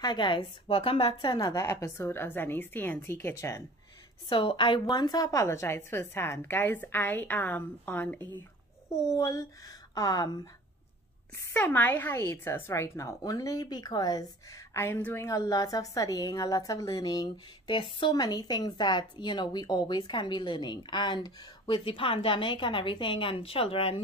Hi guys, welcome back to another episode of Zennie's TNT Kitchen. So I want to apologize firsthand. Guys, I am on a whole semi-hiatus right now, only because I am doing a lot of studying, a lot of learning. There's so many things that, we always can be learning. And with the pandemic and everything and children,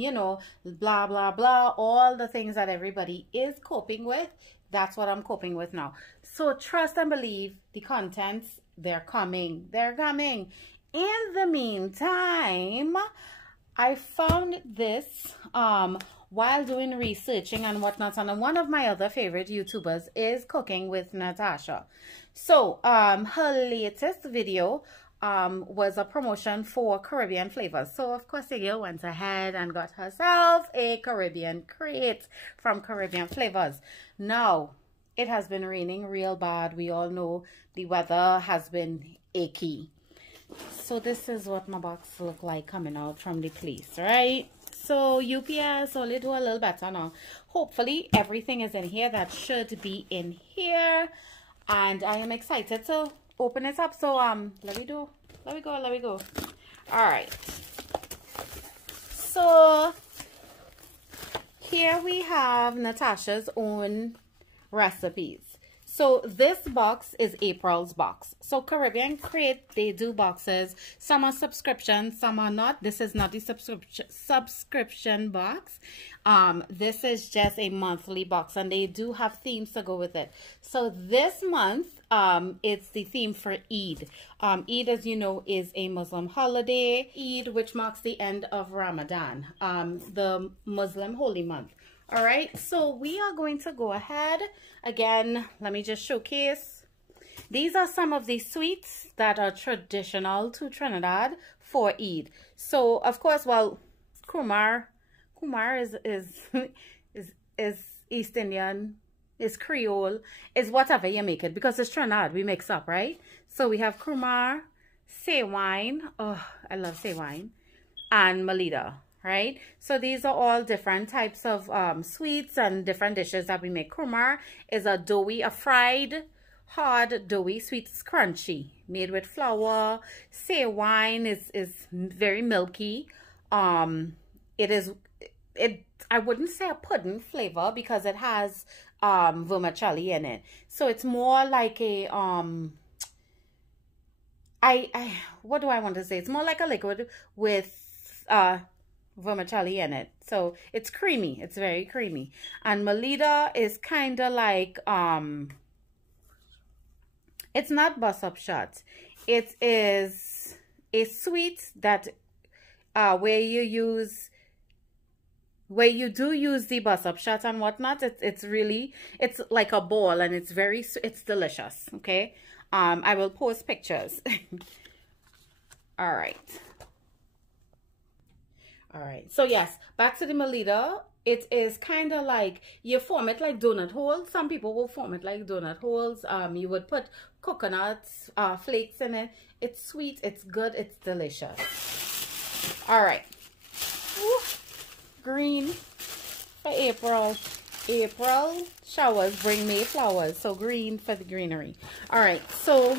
blah, blah, blah, all the things that everybody is coping with, that's what I'm coping with now. So trust and believe the contents, they're coming. They're coming. In the meantime, I found this while doing researching and whatnot, and one of my other favorite YouTubers is Cooking with Natasha. So her latest video was a promotion for Caribbean Flavors. So of course the girl went ahead and got herself a Caribbean Krate from Caribbean Flavors. Now it has been raining real bad. We all know the weather has been icky. So this is what my box look like coming out from the place, right? So UPS only do a little better now. Hopefully everything is in here that should be in here, and I am excited to open it up. So let me go. All right, so here we have Natasha's own recipes. So this box is April's box. So Caribbean Krate, they do boxes. Some are subscription, some are not. This is not the subscription box. This is just a monthly box, and they do have themes to go with it. So this month, it's the theme for Eid. Eid, as you know, is a Muslim holiday. Eid, which marks the end of Ramadan, the Muslim holy month. All right, so we are going to go ahead. Again, let me just showcase. These are some of the sweets that are traditional to Trinidad for Eid. So, of course, well, kumar is East Indian, is Creole, is whatever you make it, because it's Trinidad, we mix up, right? So we have kumar, say wine, oh, I love say wine, and malida. Right, so these are all different types of sweets and different dishes that we make. Kumar is a fried, hard, doughy sweet. It's crunchy, made with flour. Say wine is very milky. I wouldn't say a pudding flavor because it has vermicelli in it. So it's more like a what do I want to say? It's more like a liquid with vermicelli in it. So it's creamy, it's very creamy. And malida is kind of like it's not bus up shot. It is a sweet that where you do use the bus up shot and whatnot. It's like a ball, and it's delicious. Okay, I will post pictures. All right, so yes, back to the malida. It is kind of like, you form it like donut holes. Some people will form it like donut holes. You would put coconut flakes in it. It's sweet, it's good, it's delicious. All right. Ooh, green for April. April showers bring May flowers, so green for the greenery. All right, so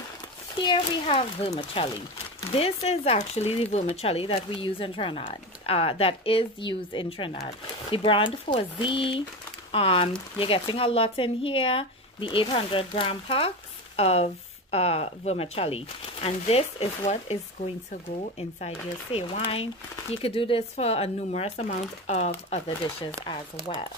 here we have vermicelli. This is actually the vermicelli that we use in Trinidad. That is used in Trinidad. The brand 4Z. You're getting a lot in here. The 800-gram packs of vermicelli. And this is what is going to go inside your say wine. You could do this for a numerous amount of other dishes as well.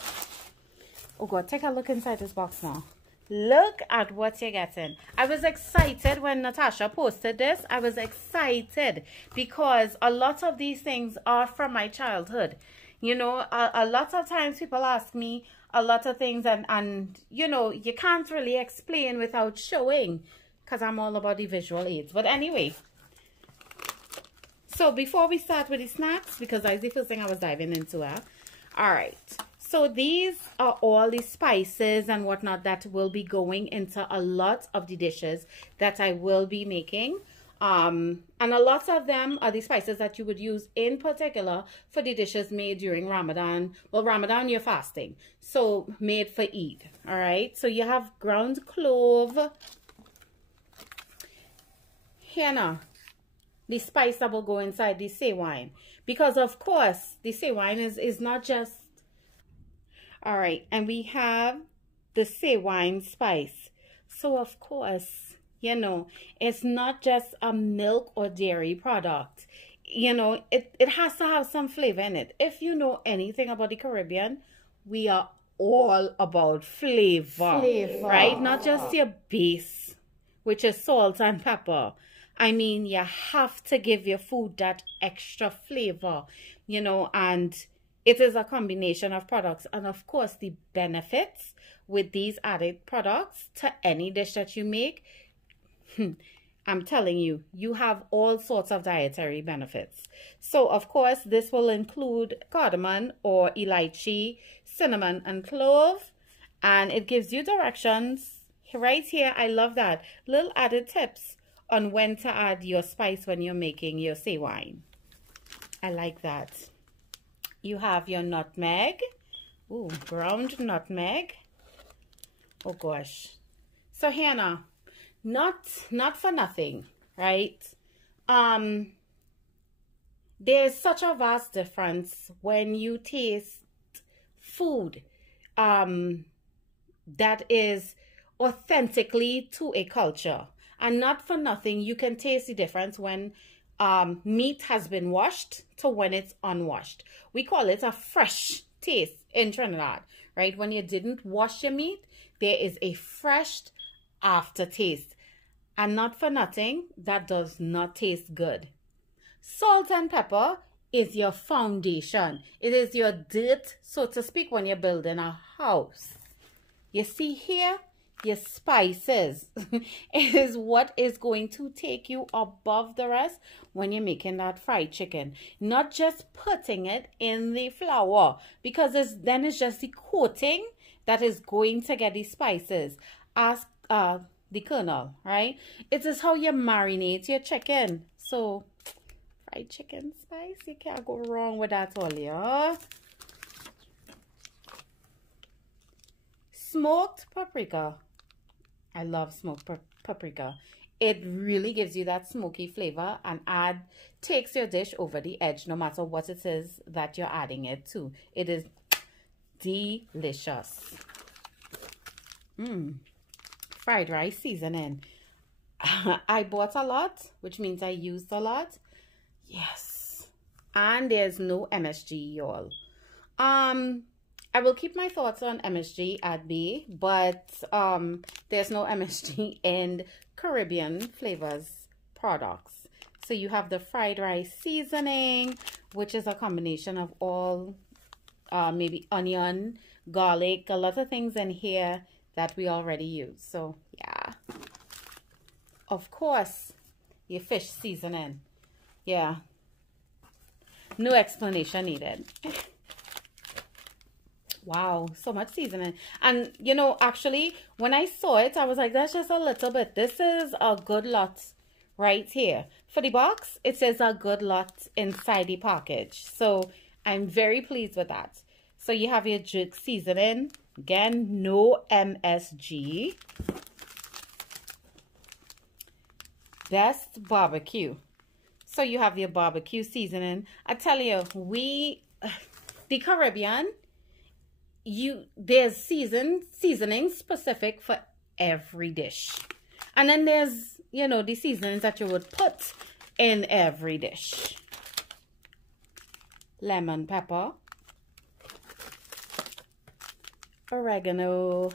Oh God, take a look inside this box now. Look at what you're getting. I was excited when Natasha posted this. I was excited because a lot of these things are from my childhood. A lot of times people ask me a lot of things, and you can't really explain without showing, because I'm all about the visual aids. But anyway, so before we start with the snacks, because that's the first thing I was diving into. All right. So these are all the spices and whatnot that will be going into a lot of the dishes that I will be making. And a lot of them are the spices that you would use in particular for the dishes made during Ramadan. Well, Ramadan, you're fasting. So made for Eid. All right. So you have ground clove. Here now, the spice that will go inside the say wine. Because of course, the say wine is not just... All right. And we have the say wine spice. So of course, you know, it's not just a milk or dairy product. You know, it has to have some flavor in it. If you know anything about the Caribbean, we are all about flavor. Right? Not just your base, which is salt and pepper. I mean, you have to give your food that extra flavor, you know, and it is a combination of products. And of course, the benefits with these added products to any dish that you make, I'm telling you, you have all sorts of dietary benefits. So, of course, this will include cardamom or elaichi, cinnamon, and clove. And it gives you directions right here. I love that. Little added tips on when to add your spice when you're making your say wine. I like that. You have your nutmeg. Ooh, ground nutmeg. Oh, gosh. So, Hannah, not for nothing, right? There's such a vast difference when you taste food that is authentically to a culture. And not for nothing, you can taste the difference when meat has been washed to when it's unwashed. We call it a fresh taste in Trinidad, right? When you didn't wash your meat, there is a fresh aftertaste. And not for nothing, that does not taste good. Salt and pepper is your foundation. It is your dirt, so to speak, when you're building a house. You see here, your spices is what is going to take you above the rest when you're making that fried chicken. Not just putting it in the flour, because then it's just the coating that is going to get the spices. Ask the kernel, right? It is how you marinate your chicken. So fried chicken spice, you can't go wrong with that all, yeah. Smoked paprika. I love smoked paprika. It really gives you that smoky flavor and takes your dish over the edge no matter what it is that you're adding it to. It is delicious. Fried rice seasoning. I bought a lot, which means I used a lot. Yes. And there's no MSG, y'all. I will keep my thoughts on MSG at bay, but there's no MSG in Caribbean Flavours products. So you have the fried rice seasoning, which is a combination of all, maybe onion, garlic, a lot of things in here that we already use. So yeah. Of course, your fish seasoning. Yeah. No explanation needed. Wow, so much seasoning. And, you know, actually, when I saw it, I was like, that's just a little bit. This is a good lot right here. For the box, it says a good lot inside the package. So, I'm very pleased with that. So, you have your jerk seasoning. Again, no MSG. Best barbecue. So, you have your barbecue seasoning. I tell you, the Caribbean... there's seasonings specific for every dish. And then there's, you know, the seasonings that you would put in every dish. Lemon pepper. Oregano.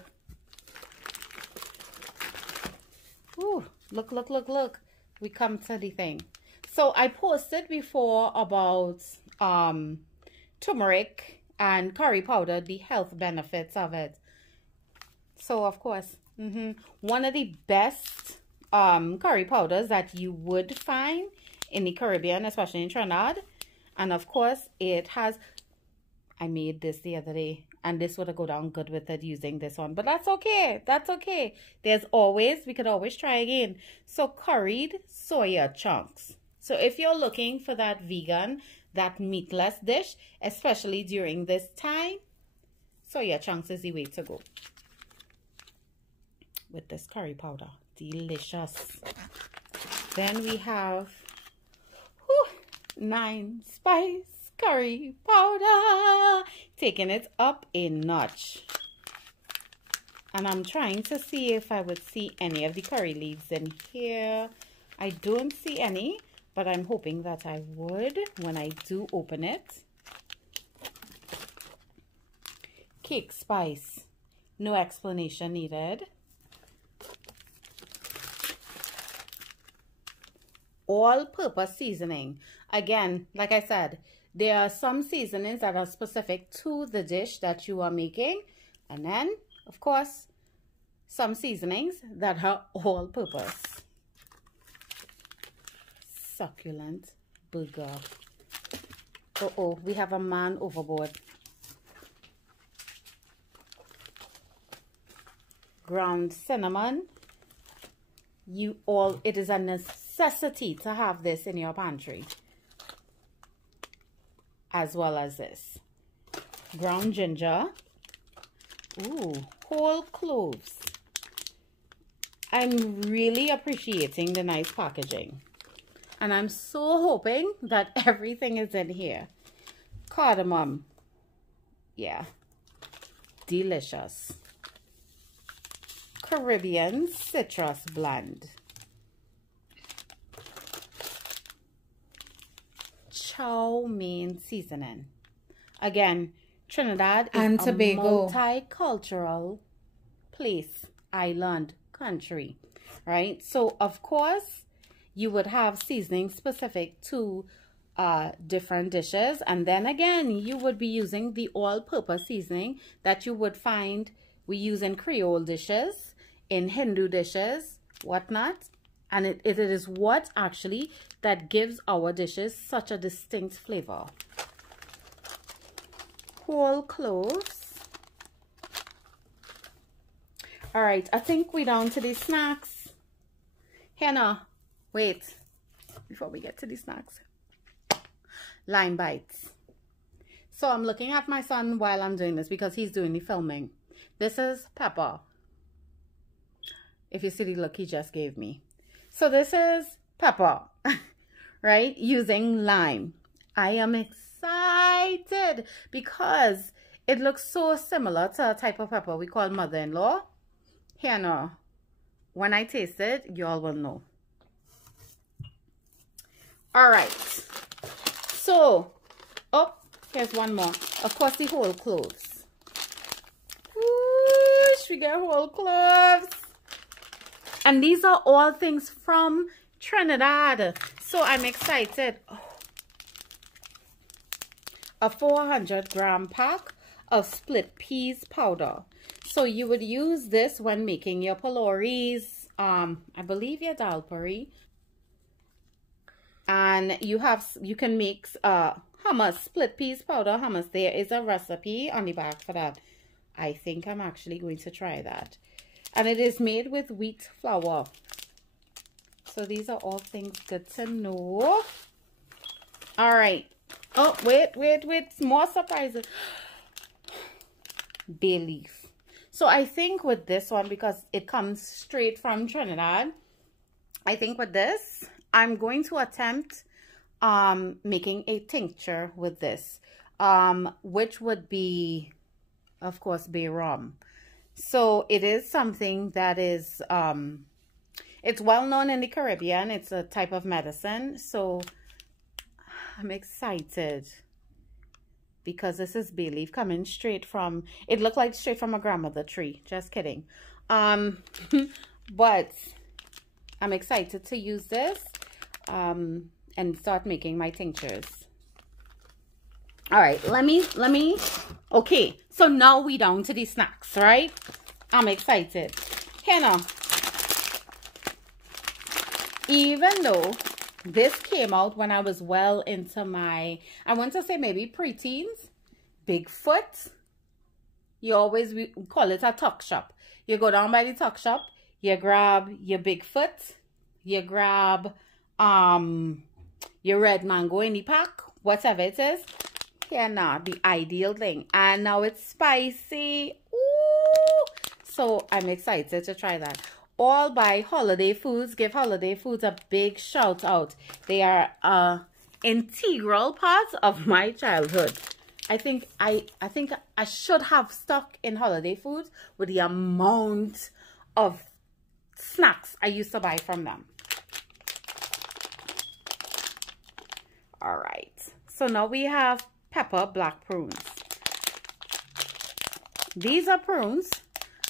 Ooh, look. We come to the thing. So I posted before about turmeric and curry powder, the health benefits of it. So of course, one of the best curry powders that you would find in the Caribbean, especially in Trinidad. And of course, it has, I made this the other day, And this would have go down good with it using this one. But that's okay. That's okay. We could always try again. So curried soya chunks. So if you're looking for that vegan, that meatless dish, especially during this time, soya chunks is the way to go. With this curry powder. Delicious. Then we have 9 spice curry powder, taking it up a notch. And I'm trying to see if I would see any of the curry leaves in here. I don't see any, but I'm hoping that I would when I do open it. Cake spice, no explanation needed. All-purpose seasoning. Again, like I said, there are some seasonings that are specific to the dish that you are making. And then, of course, some seasonings that are all-purpose. Succulent burger. Uh-oh, we have a man overboard. Ground cinnamon. It is a necessity to have this in your pantry. As well as this. Ground ginger. Ooh, whole cloves. I'm really appreciating the nice packaging. And I'm so hoping that everything is in here. Cardamom. Yeah. Delicious. Caribbean citrus blend. Chow mein seasoning. Again, Trinidad is and Tobago, a multicultural place, island, country, right? So, of course, you would have seasoning specific to different dishes. And then again, you would be using the all-purpose seasoning that you would find we use in Creole dishes, in Hindu dishes, whatnot. And it is what actually that gives our dishes such a distinct flavor. Whole cloves. All right, I think we're down to the snacks. Hannah, wait, before we get to the snacks. Lime bites. So I'm looking at my son while I'm doing this because he's doing the filming. This is pepper. If you see the look he just gave me. So this is pepper, right? Using lime. I am excited because it looks so similar to a type of pepper we call mother-in-law. Here now, when I taste it, y'all will know. All right. So, oh, here's one more. Of course, the whole cloves. Whoosh, we get whole cloves. And these are all things from Trinidad. So I'm excited. Oh. A 400-gram pack of split peas powder. So you would use this when making your paloris, I believe your dal puri. And you can make hummus, split peas powder hummus. There is a recipe on the back for that. I think I'm actually going to try that. And it is made with wheat flour. So these are all things good to know. All right. Oh, wait. More surprises. Bay leaf. So I think with this one, because it comes straight from Trinidad, I think with this, I'm going to attempt making a tincture with this, which would be, of course, bay rum. So it is something that is, it's well known in the Caribbean. It's a type of medicine. So I'm excited because this is bay leaf coming straight from, it looked like straight from a grandmother tree. Just kidding. But I'm excited to use this and start making my tinctures. All right, let me, okay, so now we down to the snacks, right? I'm excited. Hannah, even though this came out when I was well into my, I want to say maybe preteens, Bigfoot, You always, we call it a tuck shop. You go down by the tuck shop, you grab your Bigfoot, you grab your red mango in the pack, whatever it is. Yeah, nah, the ideal thing. And now it's spicy. Ooh! So I'm excited to try that. All by Holiday Foods. Give Holiday Foods a big shout out. They are an integral part of my childhood. I think I should have stock in Holiday Foods with the amount of snacks I used to buy from them. All right. So now we have pepper black prunes. These are prunes.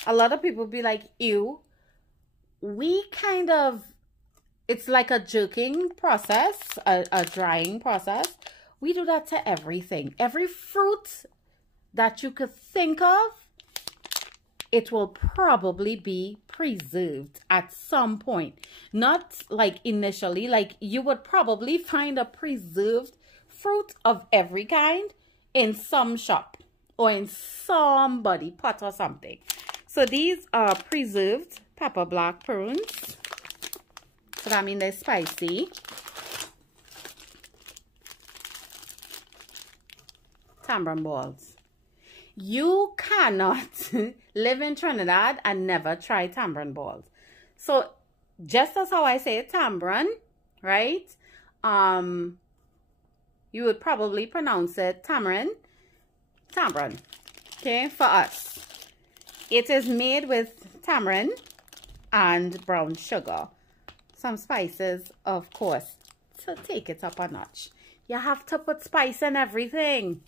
A lot of people be like, ew. We kind of, it's like a jerking process, a drying process. We do that to everything. Every fruit that you could think of, it will probably be preserved at some point. Not like initially, like you would probably find a preserved fruit of every kind in some shop or in somebody pot or something. So these are preserved pepper black prunes. So that means they're spicy. Tamarind balls. You cannot live in Trinidad and never try tamarind balls. So just as how I say tamarind, right? You would probably pronounce it tamarind. Tamarind. Okay, for us. It is made with tamarind and brown sugar. Some spices, of course, to take it up a notch. You have to put spice in everything.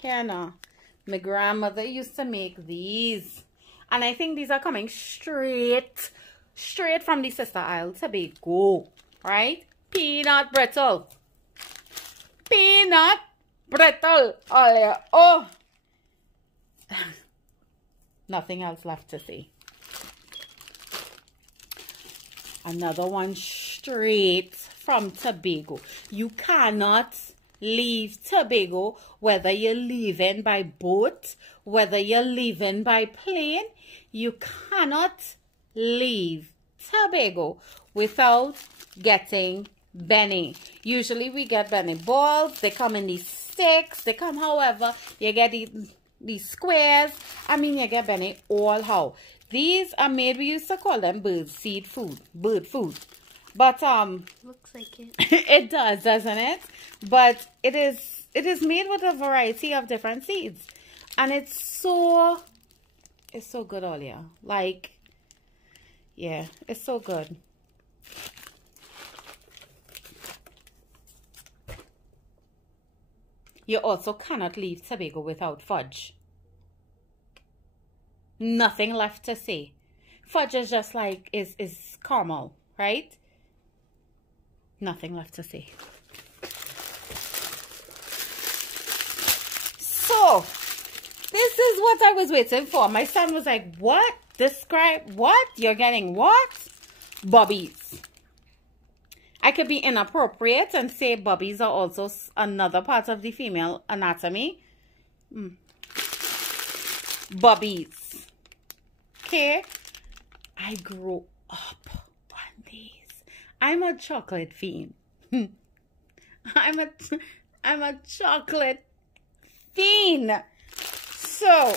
Here now, my grandmother used to make these. And I think these are coming straight from the sister Isle Tobago. Right? Peanut brittle. Peanut brittle. Oh. Nothing else left to say. Another one straight from Tobago. You cannot leave Tobago, whether you're leaving by boat, whether you're leaving by plane. You cannot leave Tobago without getting bene. Usually we get bene balls. They come in these sticks. They come however. You get these squares. I mean, you get bene all how. These are made, we used to call them bird food. But looks like it. It does, doesn't it? But it is made with a variety of different seeds. And it's so good, Olia. Like, yeah, it's so good. You also cannot leave Tobago without fudge. Nothing left to say. Fudge is just like, is caramel, right? Nothing left to say. So, this is what I was waiting for. My son was like, what? Describe what? You're getting what? Bobbies. I could be inappropriate and say bobbies are also another part of the female anatomy. Bobbies. Okay? I grew up on these. I'm a chocolate fiend. I'm a chocolate fiend. So,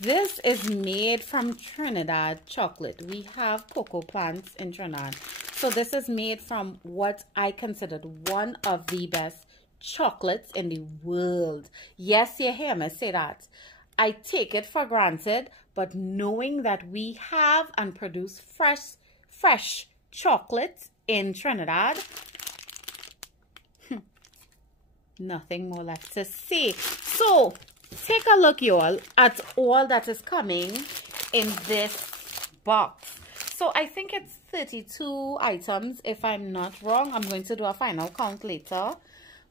this is made from Trinidad chocolate. We have cocoa plants in Trinidad. So this is made from what I considered one of the best chocolates in the world. Yes, you hear me say that. I take it for granted, but knowing that we have and produce fresh chocolate in Trinidad, nothing more left to say. So, take a look, y'all, at all that is coming in this box. So, I think it's 32 items, if I'm not wrong. I'm going to do a final count later.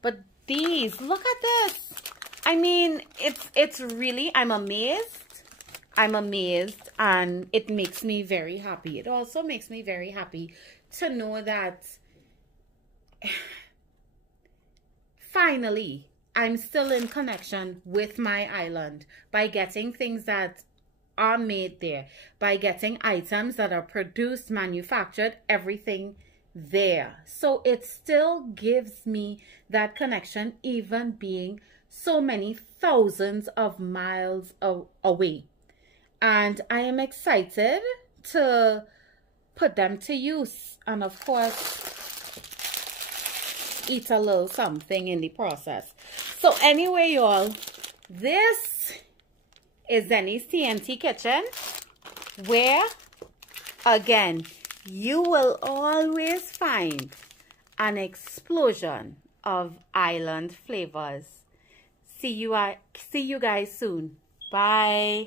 But these, look at this. I mean, it's really, I'm amazed, and it makes me very happy. It also makes me very happy to know that finally I'm still in connection with my island by getting things that are made there, by getting items that are produced, manufactured, everything there. So it still gives me that connection, even being so many thousands of miles away. And I am excited to put them to use, and of course eat a little something in the process. So anyway, y'all, this is ZENNIE'S TNT Kitchen, where again you will always find an explosion of island flavors. See you guys soon. Bye.